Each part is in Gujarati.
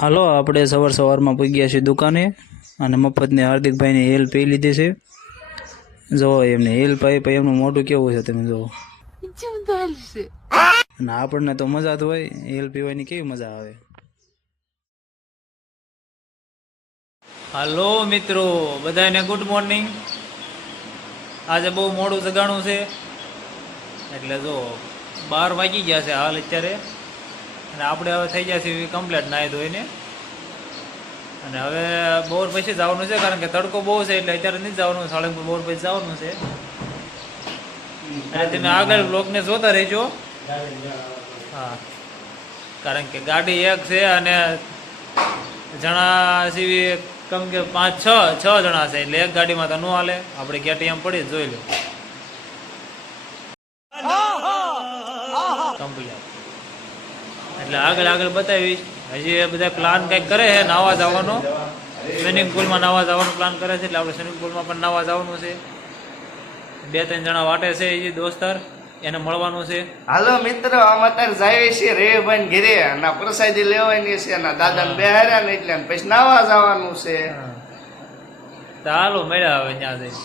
હાલો આપણે સવારમાં પહોંચી ગયા છીએ દુકાને અને મફતને હાર્દિકભાઈને હેલ પી લીધી છે. જો એમને હેલ પાઈ પાઈ એમનું મોઢું કેવું છે તમે જુઓ. અને આપણને તો મજા જ હોય, હેલ પીવાની કેવી મજા આવે. હાલો મિત્રો, બધાને ગુડ મોર્નિંગ. આજે બહુ મોડું જગાણું છે એટલે જો 12 વાગી ગયા છે હાલ અત્યારે. અને આપણે હવે થઈ ગયા છીએ કમ્પ્લીટ નાહી ધોઈને. અને હવે બોર પછી જવાનું છે કારણ કે તડકો બહુ છે એટલે અત્યારે નથી જવાનું, સાળંગપુર બોર પછી જવાનું છે. અને તમે આગળ બ્લોકને જોતા રહેજો. હા, કારણ કે ગાડી એક છે અને જણા સીવી કમ કે 5-6 જણા છે એટલે એક ગાડીમાં તો ન હાલે. આપણે કેટીએમ પડી જોઈ લો કમ્પ્લીટ. એટલે આગળ બતાવીશ. હજી બધા પ્લાન કંઈક કરે છે નાવા જવાનો, સ્વિમિંગ પુલમાં નાવા જવાનો પ્લાન કરે છે એટલે આપણે સ્વિમિંગ પુલમાં પણ નાવા જવાનું છે. 2-3 જણા વાટે છે એ દોસ્તાર, એને મળવાનું છે. હાલો મિત્રો, આમ અત્યારે જાય છે રેભાઈ ઘેરે અને પ્રસાદી લેવાની છે અને દાદા બેહાર્યા ને એટલે પછી નાવા જવાનું છે. તો હાલો મળ્યા હવે ત્યાં જઈ.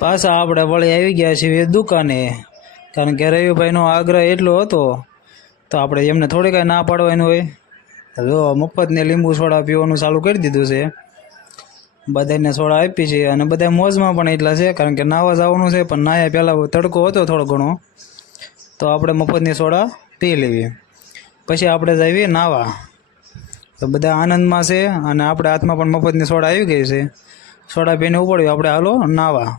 પાછા આપણે વળી આવી ગયા છીએ દુકાને, કારણ કે રવિભાઈનો આગ્રહ એટલો હતો તો આપણે એમને થોડી કાંઈ ના પાડવાનું હોય. જો મફતને લીંબુ સોડા પીવાનું ચાલુ કરી દીધું છે. બધાને સોડા આપી છે અને બધા મોજમાં પણ એટલા છે કારણ કે નાવા જવાનું છે. પણ નાયા પહેલાં તડકો હતો થોડો ઘણો તો આપણે મફતની સોડા પી લેવી, પછી આપણે જઈએ નાવા. તો બધા આનંદમાં છે અને આપણે હાથમાં પણ મફતની સોડા આવી ગઈ છે. સોડા પીને ઉપડ્યું આપણે હાલો નાવા.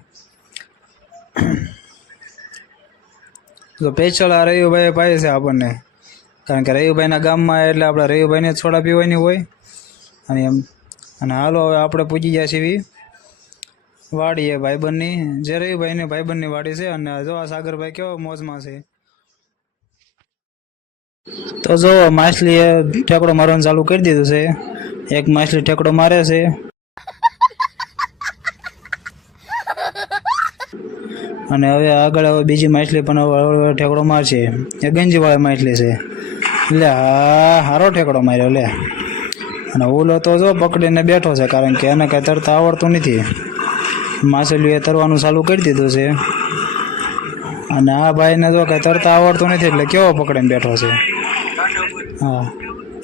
તો પેચળ આ રવિભાઈ પાય છે આપણને, કારણ કે રવિભાઈના ગામમાં એટલે આપણે રવિભાઈને જ સોડા પીવાની હોય. અને એમ અને હાલો હવે આપણે પૂજી ગયા છીએ વાડીએ ભાઈબંધની, જે રવિભાઈને ભાઈબંધની વાડી છે. અને જો આ સાગરભાઈ કેવો મોજમાં છે. તો જો માછલીએ ઠેકડો મારવાનું ચાલુ કરી દીધું છે. એક માછલી ઠેકડો મારે છે અને હવે આગળ હવે બીજી માછલી પણ હવે ઠેકડો મારશે. એ ગંજીવાળી માછલી છે એટલે હા સારો ઠેકડો માર્યો લે. અને ઓલો તો જો પકડીને બેઠો છે કારણ કે એને કાંઈ તરતા આવડતું નથી. માછલીએ તરવાનું ચાલુ કરી દીધું છે અને આ ભાઈને જો કાંઈ તરતા આવડતું નથી એટલે કેવો પકડીને બેઠો છે. હા,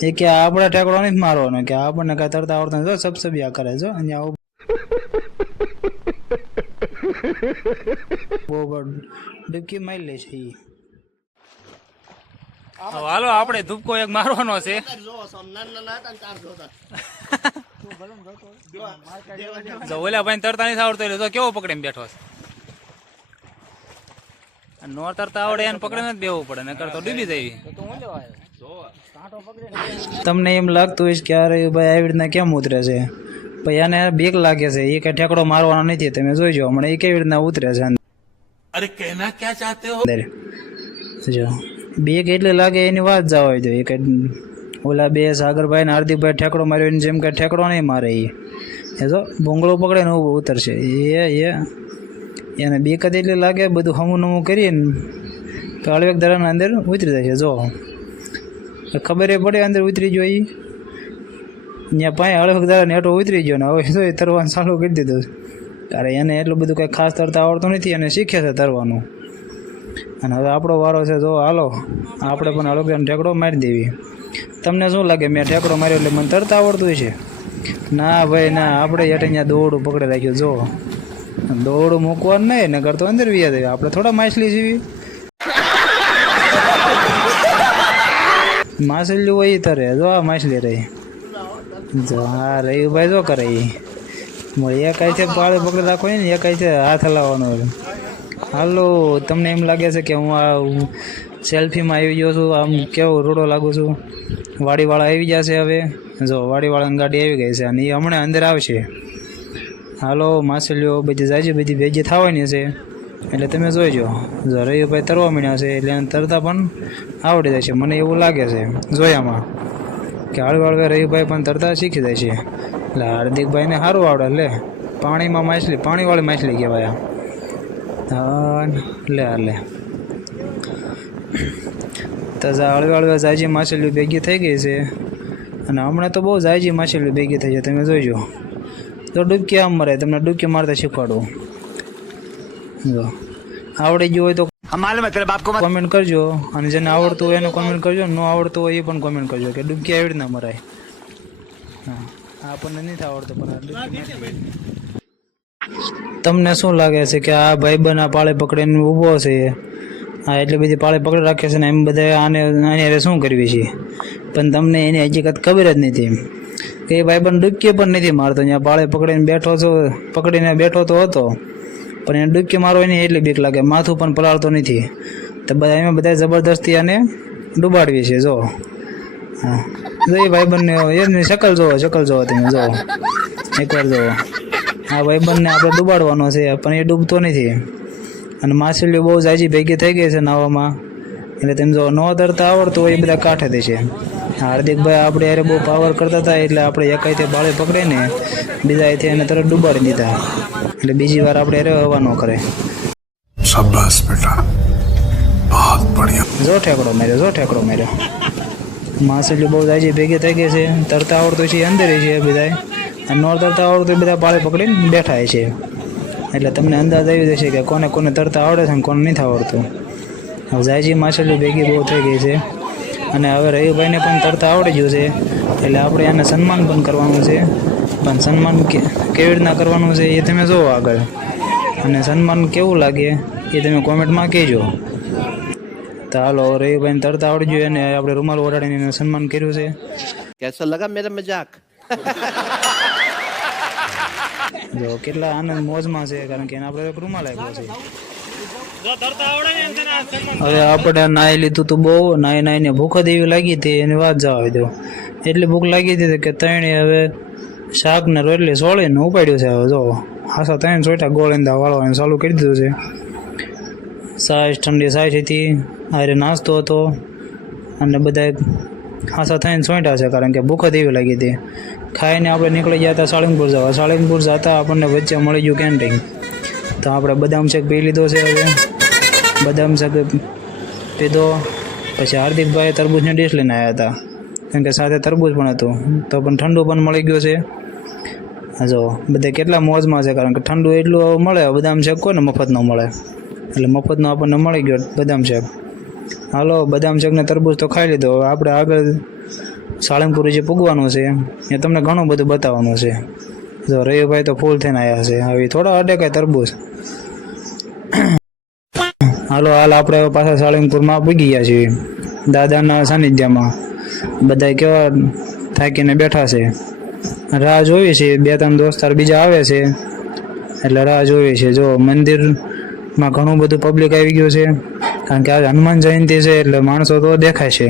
એ કે આપણે ઠેકડો નથી મારવાનો, કે આપણને કાંઈ તરતા આવડતું નથી. જો સબસબિયા કરે જો અહીંયા ડૂબકી મારી લે છે. હાલો આપણે ધૂપકો એક મારવાનો છે. ઓલા ભાઈ તરતા નથી આવડતો એટલે તો કેવો પકડીને બેઠો છે. નો તરતા આવડે એને પકડીને જ બેવું પડે, નકર તો ડૂબી જાય. તમને એમ લાગતું હોય કે આ ભાઈ આવી રીતના કેમ ઉતરે છે, પછી એને બીક લાગે છે. એ કઈ ઠેકડો મારવાનો નથી, તમે જોઈજો હમણાં એ કેવી રીતના ઉતરે છે. અરે કહેના ક્યાં ચાહતે હો. જો બીક એટલે લાગે એની વાત જવા દો. એ કઈ ઓલા બે સાગરભાઈ ને હાર્દિકભાઈ ઠેકડો માર્યો એની જેમ કઈ ઠેકડો નહીં મારે. એ જો ભૂંગળો પકડે ને ઉતરશે. એને બીક જ એટલી લાગે, બધું હમું નમું કરીને હળવેક દરાના અંદર ઉતરી જાય છે. જો ખબર એ પડે અંદર ઉતરી ગયો. એ ત્યાં પાણી હળવેક દરાને હેઠો ઉતરી ગયો ને હવે જો એ તરવાનું ચાલુ કરી દીધું. કારણ એને એટલું બધું કંઈ ખાસ તરતા આવડતું નથી અને શીખે છે તરવાનું. અને હવે આપણો વારો છે. જો હાલો આપણે પણ હળવેક ઠેકડો મારી દેવી. તમને શું લાગે મેં ઠેકડો માર્યો એટલે મને તરતા આવડતું છે? ના ભાઈ ના, આપણે હેઠે અહીંયા દોરડું પકડી રાખ્યું. જો દોરડું મૂકવાનું નહીં ને કરતો અંદર વ્યા દે. આપણે થોડા માછલી જીવી, માછલી હોય એ તરે. જો આ માછલી રહી, જો હા રવિભાઈ જો કરે એ કાંઈ છે પાળે પકડી રાખો ને, એ કાંઈ છે હાથ હલાવવાનો. હાલો તમને એમ લાગે છે કે હું આ સેલ્ફીમાં આવી ગયો છું, આમ કેવો રૂડો લાગુ છું. વાડીવાળા આવી જશે હવે. જો વાડીવાળાની ગાડી આવી ગઈ છે અને એ હમણાં અંદર આવશે. હાલો માછલીઓ બધી જાજી બધી ભેગી થવાની છે એટલે તમે જોઈજો. જો રવિભાઈ તરવા માંડ્યા છે એટલે એને તરતા પણ આવડી જાય છે, મને એવું લાગે છે જોયામાં કે હળવે રવિભાઈ પણ તરતા શીખી જાય છે. એટલે હાર્દિકભાઈને સારું આવડે. લે પાણીમાં માછલી, પાણીવાળી માછલી કહેવાય. હા લે તો હળવે જાજી માછલીઓ ભેગી થઈ ગઈ છે અને હમણાં તો બહુ જાયજી માછલી ભેગી થઈ છે, તમે જોઈજો. તો ડૂબકી આમ મરે, તમને ડૂબકી મારતા શીખવાડું. જો આવડી ગયું હોય તો કોમેન્ટ કરજો, અને જેને આવડતું હોય એને કોમેન્ટ કરજો, ન આવડતું હોય એ પણ કોમેન્ટ કરજો કે ડૂબકી આવી રીતના મરાય. હા, આપણને નથી આવડતું પણ આ ડૂબકી. તમને શું લાગે છે કે આ ભાઈબંધ આ પાળે પકડીને ઊભો છે, આ એટલી બધી પાળે પકડી રાખે છે ને એમ બધા આને શું કરવી છે? પણ તમને એની હકીકત ખબર જ નથી કે એ ભાઈબંધ ડૂબકી પણ નથી મારતો. ત્યાં પાળે પકડીને બેઠો તો હતો, પણ એને ડૂબકી મારો એની એટલી બીક લાગે, માથું પણ પલાળતો નથી. તો બધા એમાં બધા જબરદસ્તી આને ડૂબાડવી છે. જો હા, જો એ ભાઈબંધને એની શકલ જોવો તમે, જો એકવાર જોવો. આ ભાઈબંધને આપણે ડૂબાડવાનો છે, પણ એ ડૂબતો નથી. અને માછલીઓ બહુ જાજી ભેગી થઈ ગઈ છે નાવામાં, એટલે તેમ જો ન તરતા આવડતું હોય એ બધા કાંઠે દે છે. હાર્દિકભાઈ આપણે યારે બહુ પાવર કરતા હતા, એટલે આપણે એકાઈથી બાળે પકડીને બીજા અહીંથી એને તરત ડૂબાડી દીધા, એટલે બીજી વાર આપણે યારે હવા ન કરે. शाबाश बेटा, बहुत बढ़िया. જો ઠેકડો માર્યો. માછલીઓ બહુ જાજી ભેગી થઈ ગઈ છે, તરતા આવડતું છે અંદર છે બધાય, અને ન તરતા આવડતું બધા પાળે પકડીને બેઠા છે. એટલે તમને અંદાજ આવી જશે કે કોને તરતા આવડે છે અને કોને નથી આવડતું. હવે જાયજી માછલી ભેગી બહુ થઈ ગઈ છે, અને હવે રવિભાઈને પણ તરતા આવડી ગયું છે, એટલે આપણે એને સન્માન પણ કરવાનું છે. પણ સન્માન કેવી રીતના કરવાનું છે એ તમે જોવો આગળ, અને સન્માન કેવું લાગે એ તમે કોમેન્ટમાં કહેજો. તો હાલો, રવિભાઈને તરતા આવડી ગયું, અને આપણે રૂમાલ ઓઢાડીને એને સન્માન કર્યું છે. कैसा लगा मेरा मजाक? જો કેટલા આનંદ મોજમાં છે, કારણ કે એને આપણે એક રૂમાલ આપ્યો છે. હવે આપણે નાહી લીધું તું, બહુ નાહીને ભૂખ જ એવી લાગી હતી, એની વાત જવા દો. એટલી ભૂખ લાગી હતી કે ત્રણે હવે શાક ને રોટલી સોળીને ઉપાડ્યું છે. હવે જો આશા 3 સોટા ગોળીંદા વાળવાનું ચાલુ કરી દીધું છે. ઠંડી સાઈજ હતી, આરે નાસ્તો હતો, અને બધા આશા 3 સોટા છે, કારણ કે ભૂખ જ એવી લાગી હતી. ખાઈને આપણે નીકળી ગયા હતા સાળંગપુર જતા આપણને વચ્ચે મળી ગયું કેન્ટીન. તો આપણે બદામ શેક પી લીધો છે. હવે બદામ શેક પીધો પછી હાર્દિકભાઈ તરબૂચની ડીશ લઈને આવ્યા હતા, કેમ કે સાથે તરબૂચ પણ હતું, તો પણ ઠંડુ પણ મળી ગયું છે. જો બધા કેટલા મોજમાં છે, કારણ કે ઠંડુ એટલું મળે, બદામ શેક કોને મફત ન મળે, એટલે મફતનો આપણને મળી ગયો બદામ શેક. હાલો, બદામ શેક ને તરબૂચ તો ખાઈ લીધો. હવે આપણે આગળ સાળંગપુર જે પૂગવાનું છે એ તમને ઘણું બધું બતાવવાનું છે. જો રવિભાઈ તો ફૂલ થઈને આવ્યા છે, હવે થોડા અડે તરબૂચ. હાલ આપણે પાછા સાળંગપુરમાં પૂગી ગયા છીએ, દાદાના સાનિધ્યમાં. બધા કેવા થાકીને બેઠા છે, રાહ જોઈ છે. 2-3 દોસ્તાર બીજા આવે છે, એટલે રાહ જોઈ છે. જો મંદિરમાં ઘણું બધું પબ્લિક આવી ગયું છે, કારણ કે આજે હનુમાન જયંતિ છે, એટલે માણસો તો દેખાય છે.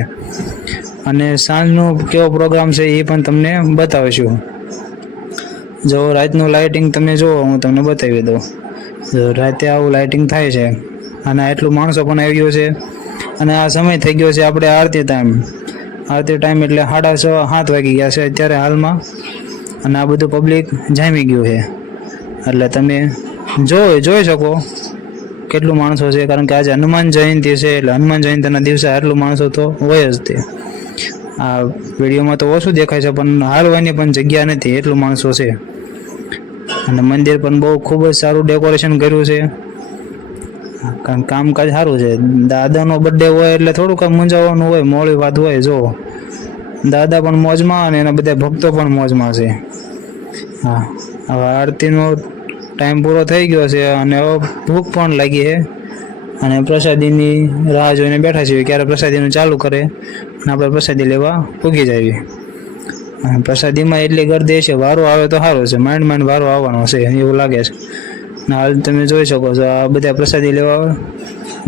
અને સાંજનો કેવો પ્રોગ્રામ છે એ પણ તમને બતાવીશું. જો રાતનું લાઇટિંગ તમે જુઓ, હું તમને બતાવી દઉં. જો રાતે આવું લાઇટિંગ થાય છે, અને એટલું માણસો પણ આવી ગયો છે. અને આ સમય થઈ ગયો છે આપણે આરતી ટાઈમ એટલે 6:30-7 વાગી ગયા છે અત્યારે હાલમાં, અને આ બધું પબ્લિક જામી ગયું છે. એટલે તમે જોઈ શકો કેટલું માણસો છે, કારણ કે આજે હનુમાન જયંતિ છે, એટલે હનુમાન જયંતિના દિવસે આટલું માણસો તો હોય જ તે. આ વિડીયોમાં તો ઓછું દેખાય છે, પણ હાલવાની પણ જગ્યા નથી, એટલું માણસો છે. અને મંદિર પણ બહુ ખૂબ જ સારું ડેકોરેશન કર્યું છે, કારણ કામકાજ સારું છે. દાદાનો બર્થડે હોય એટલે થોડુંક મૂંઝાવાનું હોય, મોડી વાત હોય. જો દાદા પણ મોજમાં, અને એના બધા ભક્તો પણ મોજમાં છે. હા, હવે આરતીનો ટાઈમ પૂરો થઈ ગયો છે, અને હવે ભૂખ પણ લાગી છે, અને પ્રસાદીની રાહ જોઈને બેઠા છીએ ક્યારે પ્રસાદીનું ચાલુ કરે અને આપણે પ્રસાદી લેવા પૂગી જઈએ. પ્રસાદીમાં એટલી ગર્દી છે, વારો આવે તો સારું છે, માંડ વારો આવવાનો છે એવું લાગે છે. હાલ તમે જોઈ શકો છો, આ બધા પ્રસાદી લેવા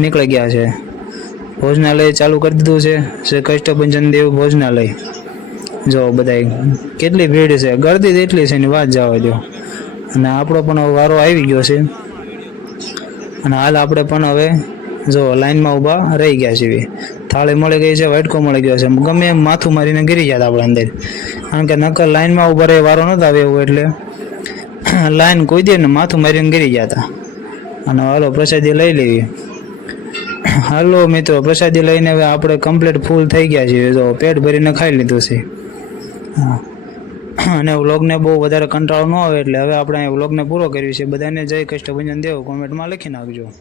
નીકળી ગયા છે. ભોજનાલય ચાલુ કરી દીધું છે, શ્રી કષ્ટભંજન દેવ ભોજનાલય. જો બધા કેટલી ભીડ છે, ગર્દી એટલી છે એની વાત જવા દો. અને આપણો પણ વારો આવી ગયો છે, અને હાલ આપણે પણ હવે જો લાઈનમાં ઊભા રહી ગયા છીએ. થાળી મળી ગઈ છે, વાટકો મળી ગયો છે, ગમે એમ માથું મારીને ગીરી ગયા આપણે અંદર, કારણ કે નકર લાઈનમાં ઊભા રહે વારો નહોતો આવે એવું, એટલે લાઈન કોઈ દે ને માથું મારીને ગીરી ગયા હતા. અને હાલો પ્રસાદી લઈ લેવી. હાલો મિત્રો, પ્રસાદી લઈને હવે આપણે કમ્પ્લીટ ફૂલ થઈ ગયા છીએ. જો પેટ ભરીને ખાઈ લીધું છે. હા. અને વ્લોગને બહુ વધારે કંટાળો ન આવે એટલે હવે આપણે વ્લોગને પૂરો કર્યો છે. બધાને જય કષ્ટભંજન દેવ કોમેન્ટમાં લખી નાખજો.